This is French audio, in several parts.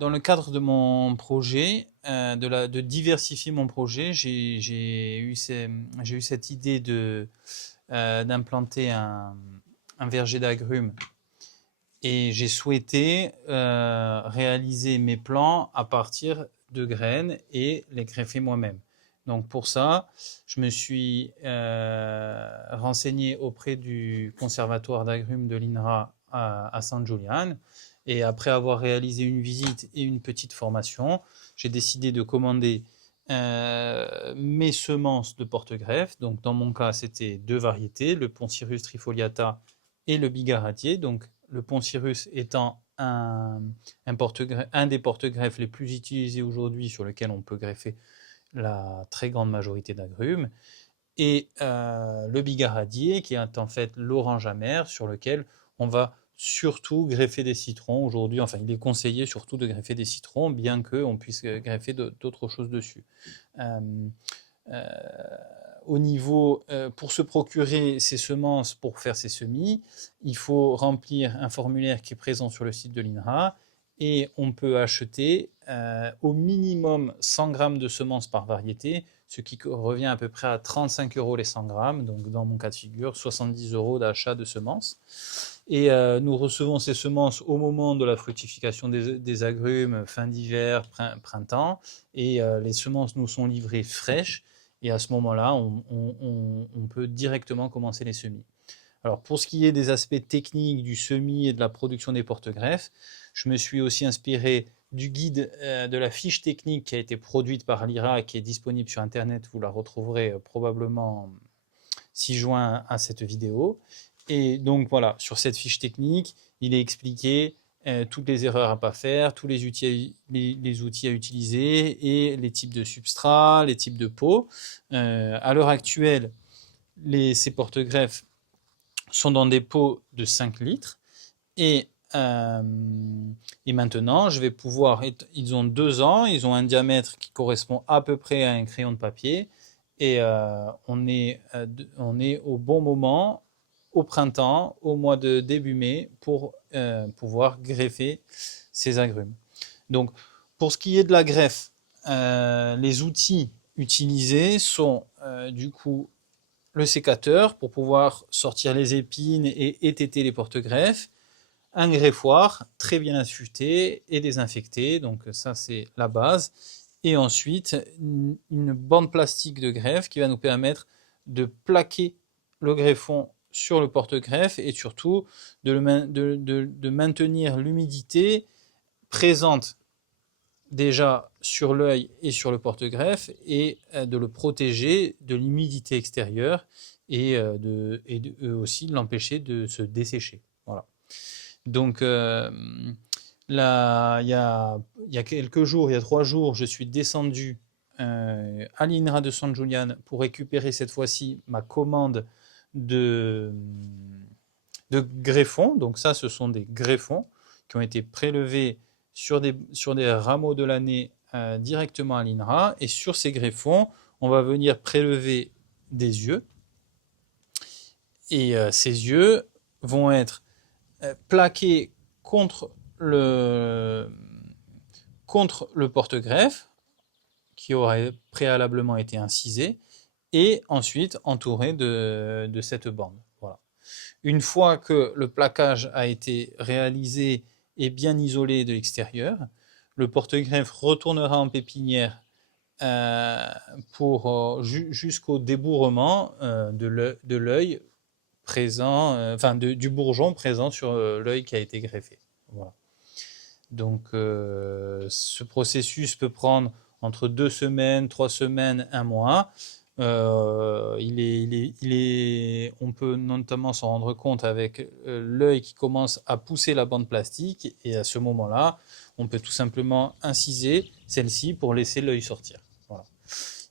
dans le cadre de mon projet, de diversifier mon projet, j'ai eu cette idée d'implanter un verger d'agrumes et j'ai souhaité réaliser mes plans à partir de graines et les greffer moi-même. Donc pour ça, je me suis renseigné auprès du conservatoire d'agrumes de l'INRA à San Julian. Et après avoir réalisé une visite et une petite formation, j'ai décidé de commander mes semences de porte-greffe. Donc dans mon cas, c'était deux variétés, le Poncirus trifoliata et le bigaradier. Donc le Poncirus étant un des porte-greffes les plus utilisés aujourd'hui, sur lequel on peut greffer la très grande majorité d'agrumes, et le bigaradier qui est en fait l'orange amer, sur lequel on va surtout greffer des citrons aujourd'hui. Enfin, il est conseillé surtout de greffer des citrons, bien qu'on puisse greffer d'autres choses dessus. Euh, euh, Au niveau, pour se procurer ces semences pour faire ces semis, il faut remplir un formulaire qui est présent sur le site de l'INRA et on peut acheter au minimum 100 grammes de semences par variété, ce qui revient à peu près à 35 euros les 100 grammes, donc dans mon cas de figure, 70 euros d'achat de semences. Et nous recevons ces semences au moment de la fructification des agrumes, fin d'hiver, printemps, et les semences nous sont livrées fraîches. Et à ce moment-là, on peut directement commencer les semis. Alors pour ce qui est des aspects techniques du semis et de la production des porte-greffes, je me suis aussi inspiré du guide de la fiche technique qui a été produite par l'IRA, qui est disponible sur Internet. Vous la retrouverez probablement 6 juin à cette vidéo. Et donc voilà, sur cette fiche technique, il est expliqué toutes les erreurs à ne pas faire, tous les outils à utiliser et les types de substrats, les types de pots. À l'heure actuelle, ces porte-greffes sont dans des pots de 5 litres et, euh, et maintenant, je vais pouvoir. Ils ont 2 ans, ils ont un diamètre qui correspond à peu près à un crayon de papier et on est au bon moment, au printemps, au mois de début mai, pour pouvoir greffer ces agrumes. Donc, pour ce qui est de la greffe, les outils utilisés sont du coup le sécateur pour pouvoir sortir les épines et étêter les porte-greffes, un greffoir très bien affûté et désinfecté, donc ça c'est la base, et ensuite une bande plastique de greffe qui va nous permettre de plaquer le greffon sur le porte-greffe et surtout de maintenir l'humidité présente déjà sur l'œil et sur le porte-greffe et de le protéger de l'humidité extérieure et aussi de l'empêcher de se dessécher. Voilà. Donc là, il y a quelques jours, il y a 3 jours, je suis descendu à l'INRA de San Julian pour récupérer cette fois-ci ma commande de, de greffons. Donc ça, ce sont des greffons qui ont été prélevés sur des rameaux de l'année directement à l'INRA. Et sur ces greffons, on va venir prélever des yeux. Et ces yeux vont être plaqués contre le porte-greffe qui aurait préalablement été incisé et ensuite entouré de cette bande. Voilà. Une fois que le plaquage a été réalisé et bien isolé de l'extérieur, le porte-greffe retournera en pépinière jusqu'au débourrement de l'œil présent, du bourgeon présent sur l'œil qui a été greffé. Voilà. Donc ce processus peut prendre entre 2 semaines, 3 semaines, un mois. On peut notamment s'en rendre compte avec l'œil qui commence à pousser la bande plastique et à ce moment-là, on peut tout simplement inciser celle-ci pour laisser l'œil sortir. Voilà.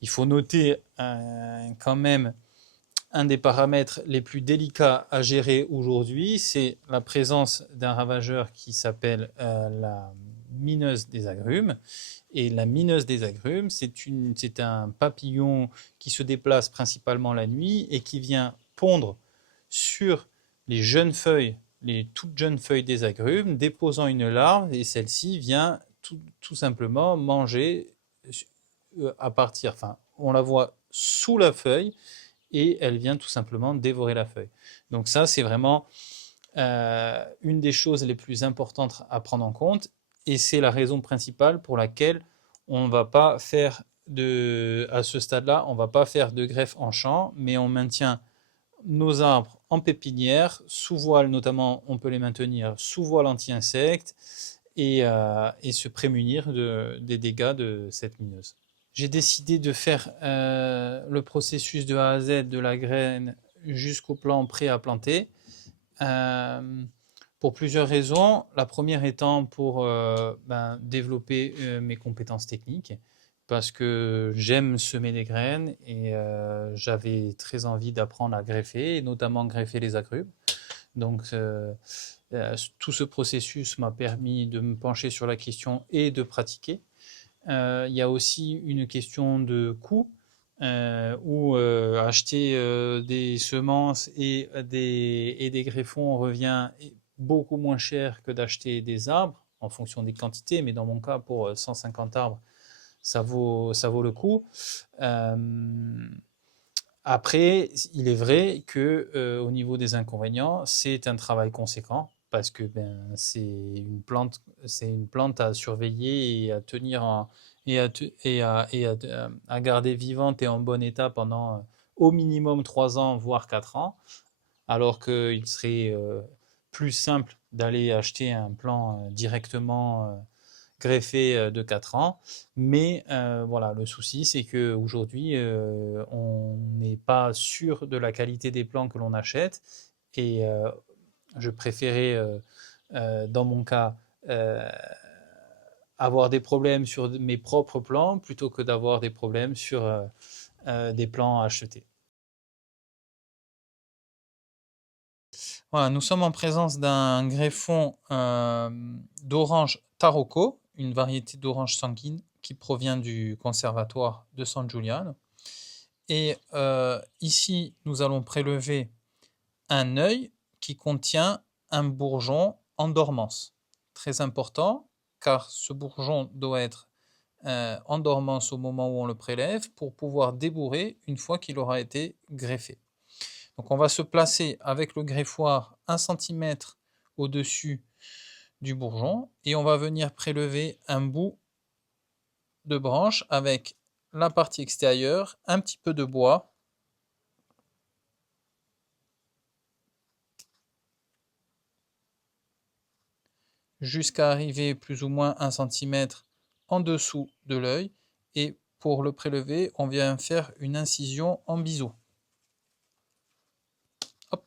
Il faut noter quand même un des paramètres les plus délicats à gérer aujourd'hui, c'est la présence d'un ravageur qui s'appelle la mineuse des agrumes. Et la mineuse des agrumes, c'est un papillon qui se déplace principalement la nuit et qui vient pondre sur les jeunes feuilles, les toutes jeunes feuilles des agrumes, déposant une larve, et celle-ci vient tout simplement manger à partir, enfin, on la voit sous la feuille et elle vient tout simplement dévorer la feuille. Donc ça, c'est vraiment une des choses les plus importantes à prendre en compte et c'est la raison principale pour laquelle on ne va pas faire à ce stade-là, on ne va pas faire de greffe en champ, mais on maintient nos arbres en pépinière, sous voile notamment, on peut les maintenir sous voile anti-insectes et se prémunir des dégâts de cette mineuse. J'ai décidé de faire le processus de A à Z de la graine jusqu'au plant prêt à planter pour plusieurs raisons. La première étant pour développer mes compétences techniques parce que j'aime semer des graines et j'avais très envie d'apprendre à greffer, et notamment greffer les agrumes. Donc tout ce processus m'a permis de me pencher sur la question et de pratiquer. Il y a aussi une question de coût, où acheter des semences et des greffons revient beaucoup moins cher que d'acheter des arbres en fonction des quantités, mais dans mon cas, pour 150 arbres, ça vaut le coup. Après, il est vrai que au niveau des inconvénients, c'est un travail conséquent parce que c'est une plante à surveiller et à tenir à garder vivante et en bon état pendant au minimum 3 ans, voire 4 ans, alors qu'il serait plus simple d'aller acheter un plant directement greffé de 4 ans. Mais voilà, le souci, c'est qu'aujourd'hui, on n'est pas sûr de la qualité des plants que l'on achète. Et je préférais, dans mon cas, avoir des problèmes sur mes propres plants plutôt que d'avoir des problèmes sur des plants achetés. Voilà, nous sommes en présence d'un greffon d'orange Tarocco, une variété d'orange sanguine qui provient du conservatoire de San Giuliano. Et ici, nous allons prélever un œil qui contient un bourgeon en dormance. Très important, car ce bourgeon doit être en dormance au moment où on le prélève pour pouvoir débourrer une fois qu'il aura été greffé. Donc on va se placer avec le greffoir 1 cm au-dessus du bourgeon et on va venir prélever un bout de branche avec la partie extérieure, un petit peu de bois jusqu'à arriver plus ou moins 1 cm en dessous de l'œil et pour le prélever, on vient faire une incision en biseau. Hop.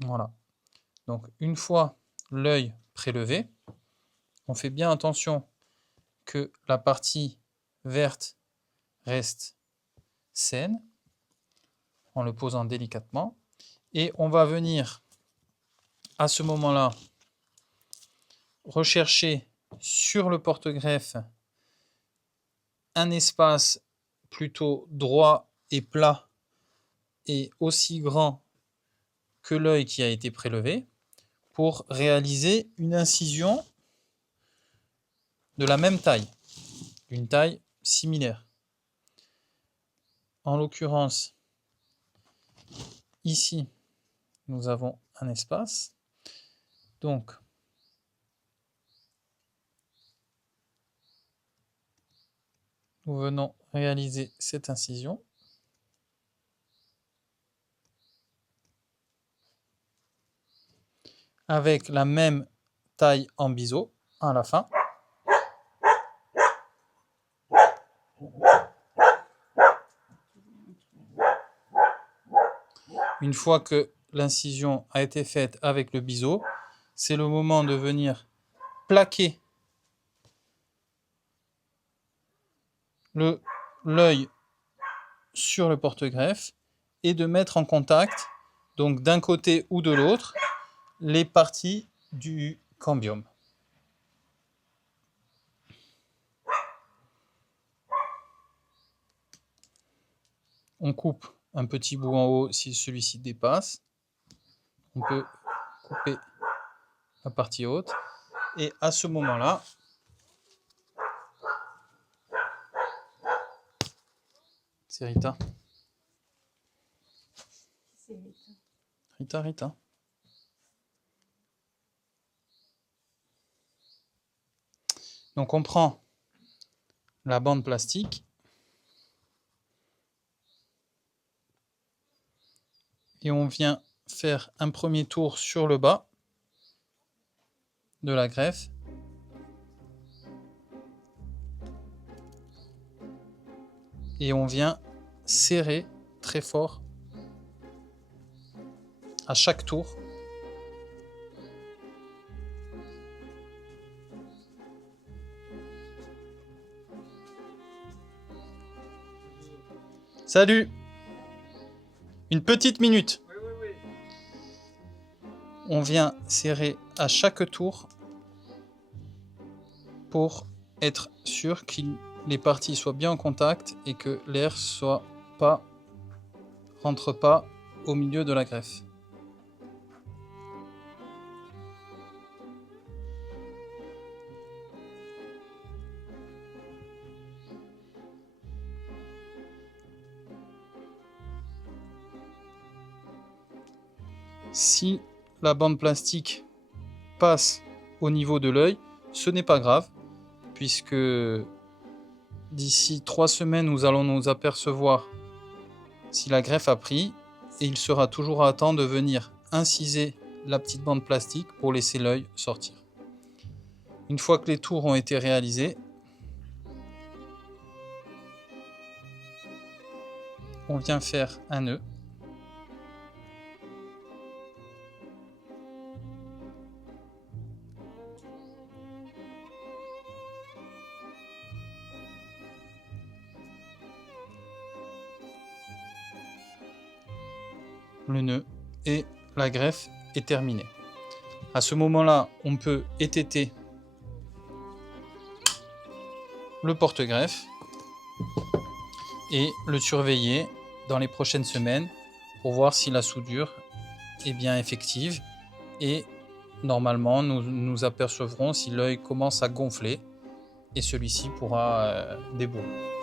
Voilà. Donc une fois l'œil prélevé, on fait bien attention que la partie verte reste saine en le posant délicatement et on va venir à ce moment-là rechercher sur le porte-greffe un espace plutôt droit et plat et aussi grand que l'œil qui a été prélevé pour réaliser une incision de la même taille, d'une taille similaire. En l'occurrence, ici, nous avons un espace. Donc, nous venons réaliser cette incision. Avec la même taille en biseau à la fin. Une fois que l'incision a été faite avec le biseau, c'est le moment de venir plaquer l'œil sur le porte-greffe et de mettre en contact, donc d'un côté ou de l'autre, les parties du cambium. On coupe un petit bout en haut si celui-ci dépasse. On peut couper la partie haute. Et à ce moment-là, c'est Rita. Rita. Donc on prend la bande plastique et on vient faire un premier tour sur le bas de la greffe. Et on vient serrer très fort à chaque tour. Salut! Une petite minute. Oui. On vient serrer à chaque tour pour être sûr que les parties soient bien en contact et que l'air rentre pas au milieu de la greffe. Si la bande plastique passe au niveau de l'œil, ce n'est pas grave, puisque d'ici 3 semaines, nous allons nous apercevoir si la greffe a pris, et il sera toujours à temps de venir inciser la petite bande plastique pour laisser l'œil sortir. Une fois que les tours ont été réalisés, on vient faire un nœud. Le nœud et la greffe est terminée. À ce moment-là, on peut étêter le porte-greffe et le surveiller dans les prochaines semaines pour voir si la soudure est bien effective, et normalement nous apercevrons si l'œil commence à gonfler et celui-ci pourra débouler.